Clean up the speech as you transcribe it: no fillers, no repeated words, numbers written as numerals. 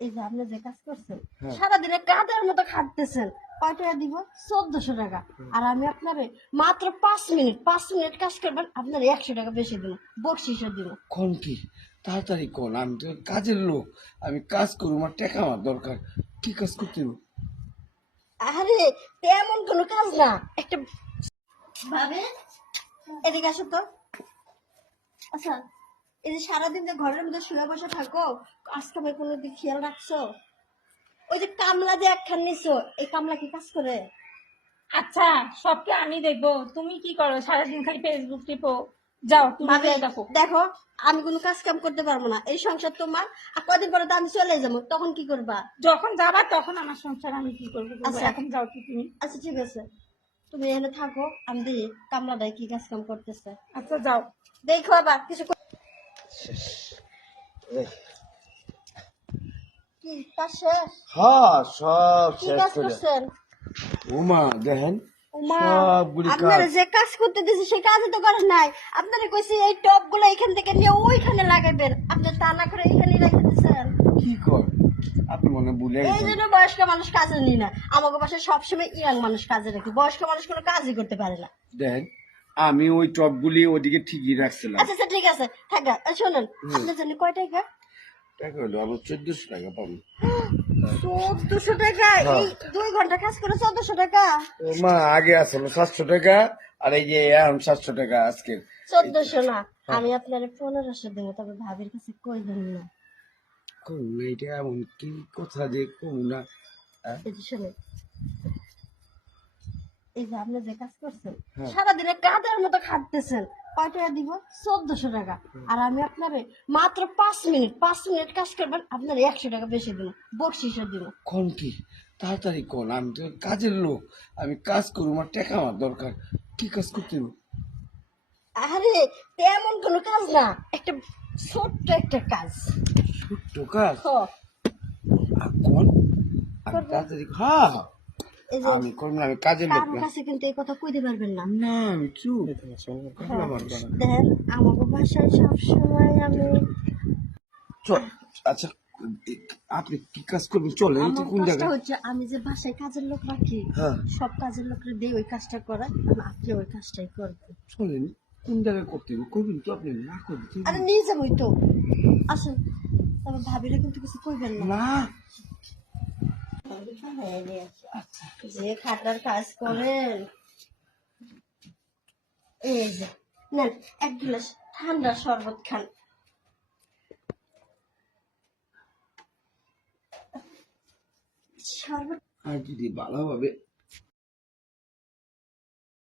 এই যে আপনি যে কাজ করছেন হ্যাঁ। সারাদিনে কাঁদের মতো খাটতেছেন, কয় টাকা দিব? 1400 টাকা। আর আমি আপনারে মাত্র 5 মিনিট কাজ করবেন, আপনার 100 টাকা বেশি দিব, বকশিসও দিব। কোন কি তাড়াতাড়ি কোন, আমি তো কাজের লোক, আমি কাজ করবো, আমার টাকা আমার দরকার। কি কাজ করতে হবে? আরে তেমন কোনো কাজ না, একটা ভাবে এদিকে আসো তো। আচ্ছা, এই যে সারাদিন যে ঘরের মধ্যে শুয়ে বসে থাকো, আজকে আমি কোনো দিক খেয়াল রাখছো? ওই যে কামলা যে একখান নিছো, এই কামলা কি কাজ করে? আচ্ছা, সবকে আমি দেখবো? তুমি কি করো? সারাদিন খালি ফেসবুক টিপো। যাও, তুমি ভাবে যেয়ে দেখো। দেখো, আমি কোনো কাজ কাম করতে পারবো না, এই সংসার তোমার। আর কদিন পরে তো আমি চলে যাবো, তখন কি করবা? যখন যাবা তখন আমার সংসার আমি কি করবো করবো। আচ্ছা এখন যাও তো তুমি। আচ্ছা, ঠিক আছে, তুমি এখানে থাকো, আমি দেখি কামলাটাই কি কাজ কাম করতেছে। আচ্ছা, যাও। দেখো আবার কিছু কি কাজ শেষ? হ্যাঁ, সব কি শেষ কাজ করে। করছেন? ওমা দেখেন, ওমা, সবগুলি আপনারা কাজ। যে কাজ করতে দিয়েছে সেই কাজই তো করেন নাই। আপনারা কইছি এই টপ গুলো এখান থেকে নিয়ে ওইখানে লাগাইবেন, আপনি তা না করে এখানেই রেখে দিয়েছেন। কি কর, আপনি মনে ভুলে এই গেছেন। জন্য বয়স্ক মানুষ কাজে নিই না, আমাকে বাসায় সবসময় ইয়াং মানুষ কাজে রাখি, বয়স্ক মানুষ কোনো কাজই করতে পারে না। দেখেন, আমি ওই টপগুলি ওদিকে ঠিকই রাখছিলাম। আচ্ছা আচ্ছা, ঠিক আছে থাকা। শোনেন, আপনার জন্য কয় টাকা? টাকা হলো আমার 1400 টাকা পাবো। 1400 টাকা? হ্যাঁ। এই 2 ঘন্টা কাজ করে 1400 টাকা? ও মা, আগে আসলো 700 টাকা, আর এই যে এখন 700 টাকা আজকে। 1400 না, আমি আপনার 1500 দেবো, তবে ভাবির কাছে কইবেন না। কোন না, এটা এমন কি কথা যে কোন না। এই যে শোনেন, এই যে আপনি যে কাজ করছেন হ্যাঁ। সারাদিনে কাঁদের মতো খাটতেছেন, কয় টাকা দিব? 1400 টাকা। আর আমি আপনারে মাত্র 5 মিনিট কাজ করবেন, আপনার 100 টাকা বেশি দিব, বকশিসও দিব। কোন কি তাড়াতাড়ি কোন, আমি তো কাজের লোক, আমি কাজ করবো, আমার টাকা আমার দরকার। কি কাজ করতে হবে? আরে তেমন কোনো কাজ না, একটা ছোট্ট একটা কাজ। ছোট্ট কাজ? হ, আর কোন, আমি করবো। তাড়াতাড়ি, হ্যাঁ এই যে আমি করবো না, আমি কাজের লোক কারোর না। কাছে কিন্তু এই কথা কইতে পারবেন না। না আমি চুপ। হ্যাঁ, দেখেন আমাকে বাসায় সবসময় আমি, চল, আচ্ছা, আপনি কি কাজ করবেন চলেন তো, আমার কোন কাজটা জায়গায়? হচ্ছে আমি যে বাসায় কাজের লোক রাখি, হ্যাঁ, সব কাজের লোকরা দিয়ে ওই কাজটা করায়, আর আপনি ওই কাজটাই করবেন। চলেন, কোন জায়গায় করতে হবে করবেন তো, আপনি না করবেন তো? আরে নিয়ে যাবোই তো, আসেন। তবে ভাবিরা কিন্তু কিছু কইবেন না। না, যে খাটার কাজ করেন, এই যে নেন 1 গ্লাস ঠান্ডা শরবত খান। শরবত আর যদি ভালোভাবে